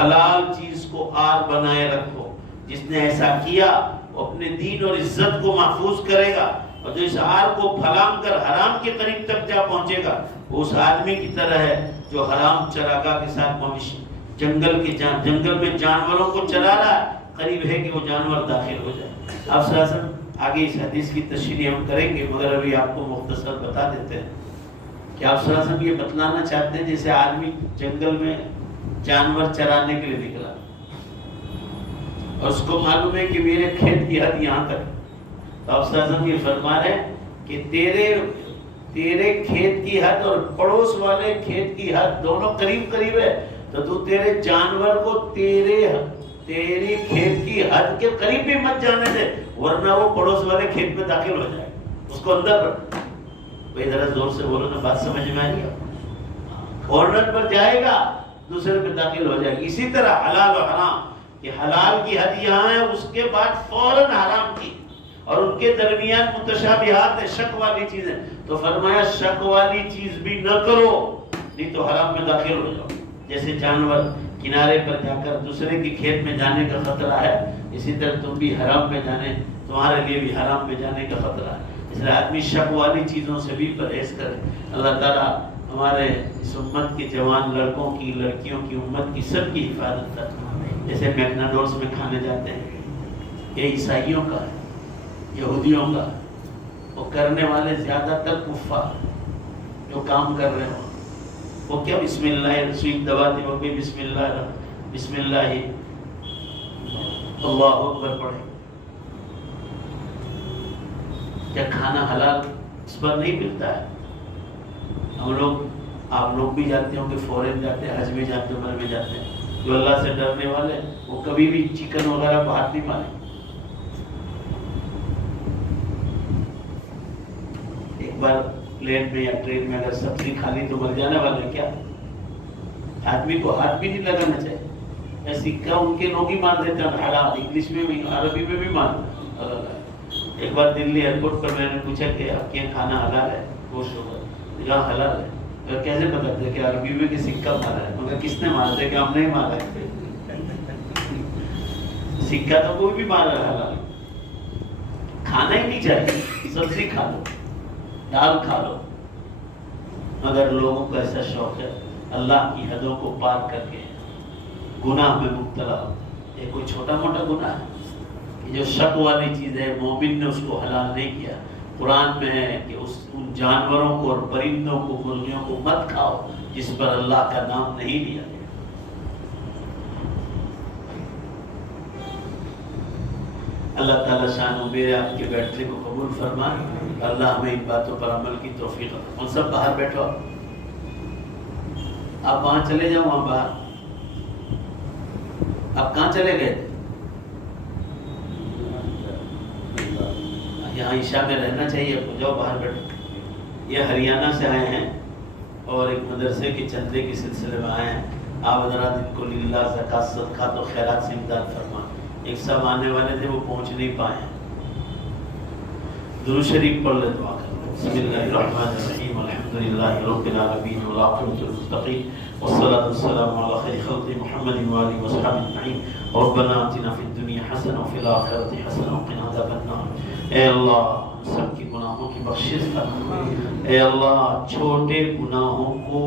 حلال چیز کو آر بنائے رکھو۔ جس نے ایسا کیا وہ اپنے دین اور عزت کو محفوظ کرے گا، اور جو اس آر کو پھلانگ کر حرام کے قریب تک جا پہنچے گا وہ اس آدمی کی طرح ہے جو حرام چراگاہ کے ساتھ مویشی جنگل میں جانوروں کو چرا رہا ہے، قریب ہے کہ وہ جانور داخل ہو جائے۔ آپ صلی اللہ علیہ وسلم آگے اس حدیث کی تشریح ہم کریں گے، مگر ابھی آپ کو مختصر بتا دیتے ہیں کہ آپ صلی اللہ علیہ وسلم یہ بتلانا چاہتے ہیں جیسے آدمی جنگل میں جانور چرانے کے لیے نکلا اور اس کو معلوم ہے کہ میرے کھیت کی حد یہاں تک، تو آپ صلی اللہ علیہ وسلم یہ فرما رہے ہیں کہ تیرے کھیت کی حد اور پڑوس والے کھیت کی حد دونوں قریب قریب ہے، تو تیرے جانور کو تیری کھیت کی حد کے قریب بھی مت جانے دے، ورنہ وہ پڑوس والے کھیت میں داخل ہو جائے، اس کو اندر رکھ۔ بھائی ذرا زور سے بولو نا، بات سمجھ میں آ رہی ہے؟ کارنر پر جائے گا دوسرے پہ داخل ہو جائے گی۔ اسی طرح حلال و حرام، کہ حلال کی حد یہاں ہے، اس کے بعد فوراً حرام کی، اور ان کے درمیان متشابہات ہے، شک والی چیزیں، تو فرمایا شک والی چیز بھی نہ کرو، نہیں تو حرام میں داخل ہو جاؤ۔ جیسے جانور کنارے پر جا کر دوسرے کے کھیت میں جانے کا خطرہ ہے، اسی طرح تم بھی حرام میں جانے، تمہارے لیے بھی حرام میں جانے کا خطرہ ہے، اس لیے آدمی شک والی چیزوں سے بھی پرہیز کرے۔ اللہ تعالیٰ ہمارے اس امت کے جوان لڑکوں کی، لڑکیوں کی، امت کی سب کی حفاظت کرے۔ جیسے میکناڈورس میں کھانے جاتے ہیں، یہ عیسائیوں کا ہے، یہودیوں کا، وہ کرنے والے زیادہ تر کفار جو کام کر رہے ہوں، وہ کیا بسم اللہ رسول دباتے ہو گے، بسم اللہ اللہ اکبر پڑھے، کیا کھانا حلال اس پر نہیں ملتا ہے؟ ہم لوگ، آپ لوگ بھی جاتے ہوں گے، فورن جاتے ہیں، حج میں جاتے ہیں، عمرہ میں جاتے ہیں، جو اللہ سے ڈرنے والے وہ کبھی بھی چکن وغیرہ باہر نہیں مارے۔ ایک بار پلین میں یا ٹرین میں اگر سبزی کھا لی تو مر جانے والے کیا؟ آدمی کو ہاتھ بھی نہیں لگانا چاہیے، ایسی کیا ان کے لوگ ہی مان دیتے ہیں حلال، انگلش میں بھی عربی میں بھی مان دیتے ہیں۔ حلال ہے۔ ایک بار دلی ایئرپورٹ پر میں نے پوچھا کہ آپ کے یہاں کھانا حلال ہے؟ گوشت ہوگا؟ کہا حلال ہے۔ کیسے پتا تھا کہ عربی میں کہ سکہ مارا ہے؟ مگر کس نے مارا تھا؟ کہ ہم نہیں مارا ہے۔ سکہ تو کوئی بھی مارا ہے حلال، کھانا ہی نہیں چاہیے، سبزی کھا لو، دال کھا لو، مگر لوگوں کو ایسا شوق ہے اللہ کی حدوں کو پار کر کے گناہ میں مبتلا ہو۔ یہ کوئی چھوٹا موٹا گناہ ہے؟ جو شک والی چیز ہے مومن نے اس کو حلال نہیں کیا۔ قرآن میں ہے کہ ان جانوروں کو اور پرندوں کو، مرغیوں کو مت کھاؤ جس پر اللہ کا نام نہیں لیا گیا۔ اللہ تعالیٰ شان و میرے آپ کے بیٹھنے کو قبول فرمائے، اللہ ہمیں ان باتوں پر عمل کی توفیق عطا۔ ہم سب باہر بیٹھو، آپ وہاں چلے جاؤ، وہاں باہر۔ آپ کہاں چلے گئے تھے؟ یہاں عشاء میں رہنا چاہیے، آپ کو جاؤ باہر بیٹھو۔ یہ ہریانہ سے آئے ہیں اور ایک مدرسے کے چندے کے سلسلے میں آئے ہیں۔ آپ حضرات ان کو للہ زکوٰۃ صدقات و خیرات سے امداد فرما۔ ایک سب آنے والے تھے، وہ پہنچ نہیں پائے ہیں۔ درود شریف پڑھ لے، دعا کر۔ بسم اللہ الرحمن الرحیم، الحمدللہ رب العالمین والعاقبۃ للمتقین والصلاۃ والسلام علی خیر خلق محمد وآلہ وصحبہ اجمعین۔ ربنا آتنا فی الدنیا حسنہ وفی الآخرۃ حسنہ وقنا عذاب النار۔ اے اللہ سب کی گناہوں کی بخشش فرما۔ اے اللہ چھوٹے گناہوں کو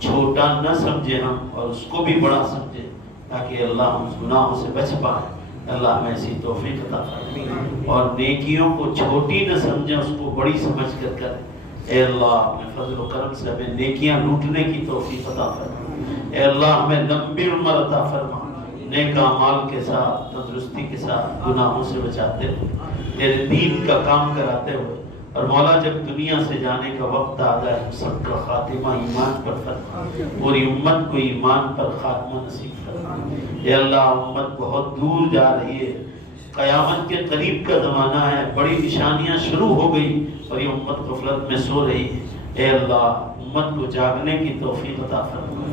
چھوٹا نہ سمجھے ہم، اور اس کو بھی بڑا سمجھے، تاکہ اللہ ہم اس گناہوں سے بچ پائیں۔ اللہ ہمیں ایسی توفیق عطا فرما، اور نیکیوں کو چھوٹی نہ سمجھیں، اس کو بڑی سمجھ کر کریں۔ اے اللہ اپنے فضل و کرم سے ہمیں نیکیاں لوٹنے کی توفیق عطا فرما۔ اے اللہ ہمیں لمبی عمر عطا فرما، نیک اعمال کے ساتھ، تندرستی کے ساتھ، گناہوں سے بچاتے ہوئے، تیرے دین کا کام کراتے ہوئے۔ اور مولا جب دنیا سے جانے کا وقت آ جائے، ہم سب کا خاتمہ ایمان پر فرما، پوری امت کو ایمان پر خاتمہ نصیب فرما۔ اے اللہ امت بہت دور جا رہی ہے، قیامت کے قریب کا زمانہ ہے، بڑی نشانیاں شروع ہو گئی اور یہ امت غفلت میں سو رہی ہے۔ اے اللہ امت کو جاگنے کی توفیق عطا فرما۔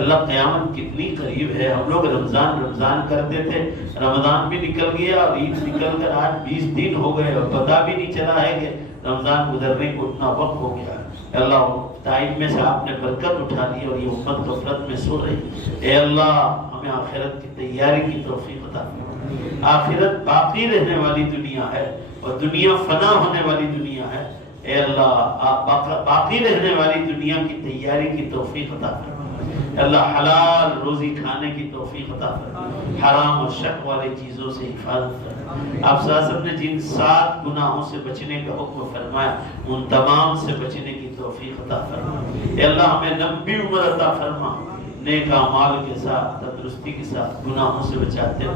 اللہ قیامت کتنی قریب ہے، ہم لوگ رمضان کرتے تھے، رمضان بھی نکل گیا اور عید نکل کر آج 20 دن ہو گئے اور پتہ بھی نہیں چلا ہے کہ رمضان گزرنے کو اتنا وقت ہو گیا۔ اللہ ٹائم میں سے آپ نے برکت اٹھا لی اور یہ امت غفلت میں سو رہی۔ اے اللہ ہمیں آخرت کی تیاری کی توفیق عطا فرما۔ آخرت باقی رہنے والی دنیا ہے اور دنیا فنا ہونے والی دنیا ہے۔ اے اللہ باقی رہنے والی دنیا کی تیاری کی توفیق عطا فرما۔ اللہ حلال روزی کھانے کی توفیق عطا فرما، حرام اور شک والی چیزوں سے حفاظت فرما۔ آپ صلی اللہ علیہ وسلم نے جن 7 گناہوں سے بچنے کا حکم فرمایا، ان تمام سے بچنے کی توفیق عطا فرما۔ اے اللہ ہمیں لمبی عمر عطا فرما، نیک اعمال کے ساتھ، تندرستی کے ساتھ، گناہوں سے بچاتے ہو،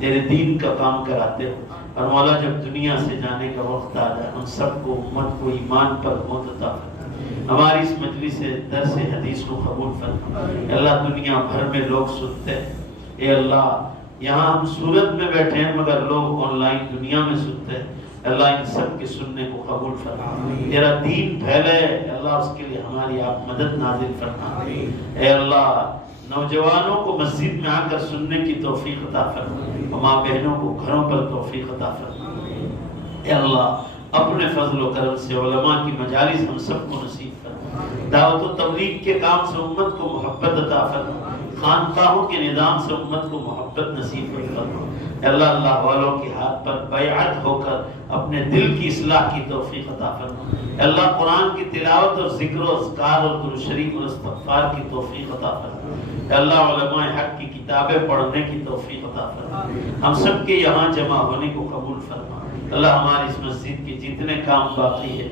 تیرے دین کا کام کراتے ہو۔ اور مولا جب دنیا سے جانے کا وقت آ جائے، ہم سب کو امت کو ایمان پر موت عطا فرما۔ ہماری اس مجلس سے درس حدیث کو قبول فرما۔ اے اللہ دنیا بھر میں لوگ سنتے ہیں، اے اللہ یہاں ہم صورت میں بیٹھے ہیں مگر لوگ آن لائن دنیا میں سنتے ہیں۔ اللہ ان سب کے سننے کو قبول فرما، تیرا دین پھیلے، اللہ اس کے لیے ہماری آپ مدد نازل فرما۔ اے اللہ نوجوانوں کو مسجد میں آ کر سننے کی توفیق عطا فرما، ماں بہنوں کو گھروں پر توفیق عطا فرما۔ اے اللہ اپنے فضل و کرم سے علماء کی مجالس ہم سب کو نصیب فرما، دعوت و تبلیغ کے کام سے امت کو محبت عطا فرما، خانقاہوں کے نظام سے امت کو محبت نصیب فرما۔ اے اللہ اللہ والوں کے ہاتھ پر بیعت ہو کر اپنے دل کی اصلاح کی توفیق عطا فرما۔ اے اللہ قرآن کی تلاوت اور ذکر و اذکار اور درود شریف اور استغفار کی توفیق عطا فرما۔ اے اللہ علماء حق کی کتابیں پڑھنے کی توفیق عطا فرما، ہم سب کے یہاں جمع ہونے کو قبول فرما۔ اللہ ہماری اس مسجد کے جتنے کام باقی ہے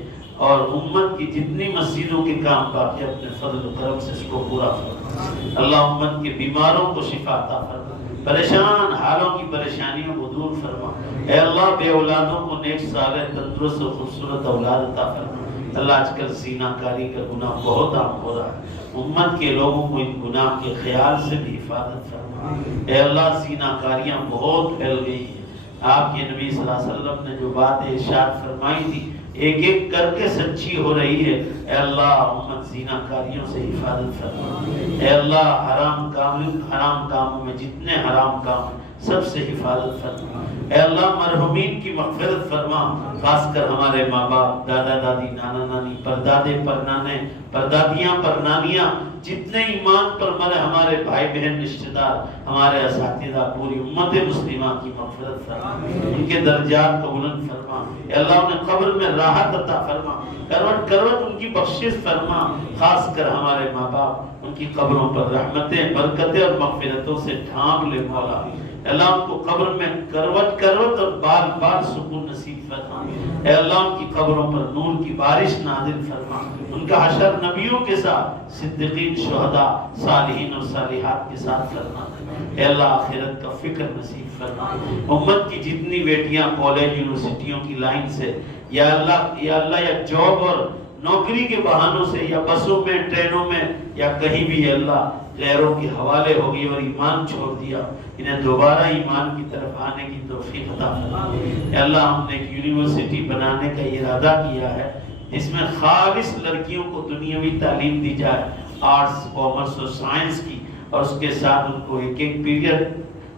اور امت کی جتنی مسجدوں کے کام باقی ہے، اپنے فضل و کرم سے اس کو پورا فرما۔ اللہ امت کے بیماروں کو شفا عطا فرما، پریشان حالوں کی پریشانیوں کو دور فرما۔ اے اللہ بے اولادوں کو نیک صالح تندرست و خوبصورت اولاد عطا فرما۔ اللہ آج کل زنا کاری کا گناہ بہت عام ہو رہا ہے، امت کے لوگوں کو ان گناہ کے خیال سے بھی حفاظت فرما۔ اے اللہ زنا کاریاں بہت پھیل گئی ہیں، آپ کے نبی صلی اللہ علیہ وسلم نے جو بات ارشاد فرمائی تھی ایک ایک کر کے سچی ہو رہی ہے۔ اے اللہ امت زنا کاریوں سے حفاظت فرما۔ اے اللہ حرام کاموں میں جتنے حرام کام سب سے حفاظت فرما۔ اے اللہ مرحومین کی مغفرت فرما، خاص کر ہمارے ماں باپ، دادا دادی، نانا نانی، پردادے پرنانے، پردادیاں پرنانیاں، جتنے ایمان پر مرے ہمارے بھائی بہن رشتہ دار، ہمارے اساتذہ، پوری امت مسلمہ کی مغفرت فرما، ان کے درجات کو بلند فرما۔ اے اللہ انہیں قبر میں راحت عطا فرما، کروٹ کروٹ ان کی بخشش فرما، خاص کر ہمارے ماں باپ، ان کی قبروں پر رحمتیں، برکتیں اور مغفرتوں سے ڈھانپ لے مولا۔ اللہ ان کو قبر میں کروٹ کروٹ اور بال بال سکون نصیب فرما۔ اے اللہ ان کی قبروں پر نور کی بارش نازل فرما، ان کا حشر نبیوں کے ساتھ، صدیقین، شہداء، صالحین اور صالحات کے ساتھ فرما۔ اے اللہ آخرت کا فکر نصیب فرما۔ امت کی جتنی بیٹیاں کالج یونیورسٹیوں کی لائن سے یا اللہ یا جاب اور نوکری کے بہانوں سے یا بسوں میں، ٹرینوں میں یا کہیں بھی اللہ غیروں کے حوالے ہو گئی اور ایمان چھوڑ دیا، انہیں دوبارہ ایمان کی طرف آنے کی توفیق عطا فرما۔ اے اللہ ہم نے ایک یونیورسٹی بنانے کا ارادہ کیا ہے جس میں خالص لڑکیوں کو دنیاوی تعلیم دی جائے، آرٹس، کامرس اور سائنس کی، اور اس کے ساتھ ان کو ایک ایک پیریڈ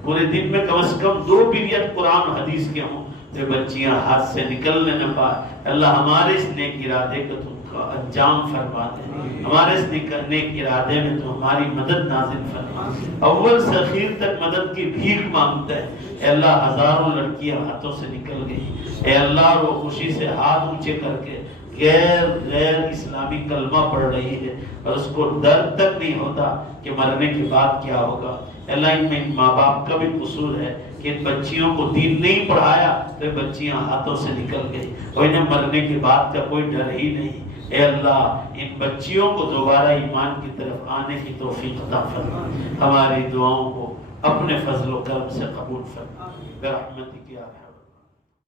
پورے دن میں کم از کم 2 پیریڈ قرآن و حدیث کے ہوں، تو بچیاں ہاتھ سے نکلنے نہ پائے۔ اللہ ہمارے اس نیک ارادے کو تم کا انجام فرما دے، ہمارے اس نیک ارادے میں تو ہماری مدد نازل فرما۔ اول سے اخیر تک مدد کی بھیک مانگتا ہے۔ اے اللہ ہزاروں لڑکیاں ہاتھوں سے نکل گئی، اے اللہ وہ خوشی سے ہاتھ اونچے کر کے غیر اسلامی کلمہ پڑھ رہی ہے اور اس کو درد تک نہیں ہوتا کہ مرنے کے بعد کیا ہوگا۔ اللہ ان میں ماں باپ کا بھی قصور ہے کہ ان بچیوں کو دین نہیں پڑھایا تو بچیاں ہاتھوں سے نکل گئی اور انہیں مرنے کے بعد کا کوئی ڈر ہی نہیں۔ اے اللہ ان بچیوں کو دوبارہ ایمان کی طرف آنے کی توفیق عطا فرما، ہماری دعاؤں کو اپنے فضل و کرم سے قبول فرما برحمتک۔